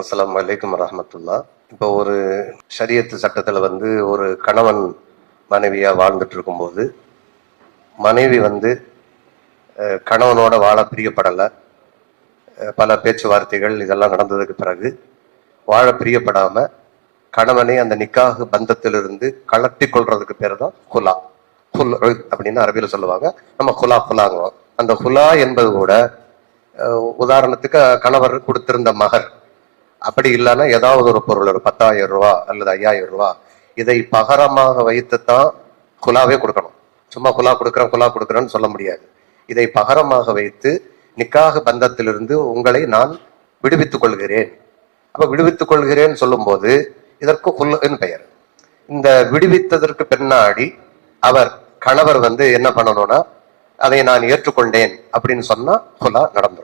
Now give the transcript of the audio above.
அஸ்லாம் வலைக்கம் வரமத்துல்லா இப்போ ஒரு ஷரியத்து சட்டத்தில் வந்து ஒரு கணவன் மனைவியாக வாழ்ந்துட்டு இருக்கும்போது மனைவி வந்து கணவனோட வாழ பிரியப்படலை. பல பேச்சுவார்த்தைகள் இதெல்லாம் நடந்ததுக்கு பிறகு வாழ பிரியப்படாமல் கணவனை அந்த நிக்காக பந்தத்திலிருந்து கலட்டி கொள்றதுக்கு பேர் தான் குலா. குல் அப்படின்னு அரபியில் சொல்லுவாங்க. நம்ம குலா குலாங்குவோம். அந்த குலா என்பது கூட உதாரணத்துக்கு கணவர் கொடுத்திருந்த மகர். அப்படி இல்லைன்னா ஏதாவது ஒரு பொருள் ஒரு பத்தாயிரம் ரூபா அல்லது ஐயாயிரம் ரூபா இதை பகரமாக வைத்து தான் குலாவே கொடுக்கணும். சும்மா குலா கொடுக்குறேன் குலா கொடுக்குறேன்னு சொல்ல முடியாது. இதை பகரமாக வைத்து நிக்காக பந்தத்திலிருந்து உங்களை நான் விடுவித்துக் கொள்கிறேன். அப்ப விடுவித்துக் கொள்கிறேன் சொல்லும்போது இதற்கு குல்லுன்னு பெயர். இந்த விடுவித்ததற்கு பின்னாடி அவர் கணவர் வந்து என்ன பண்ணணும்னா அதை நான் ஏற்றுக்கொண்டேன் அப்படின்னு சொன்னா குலா நடந்துரும்.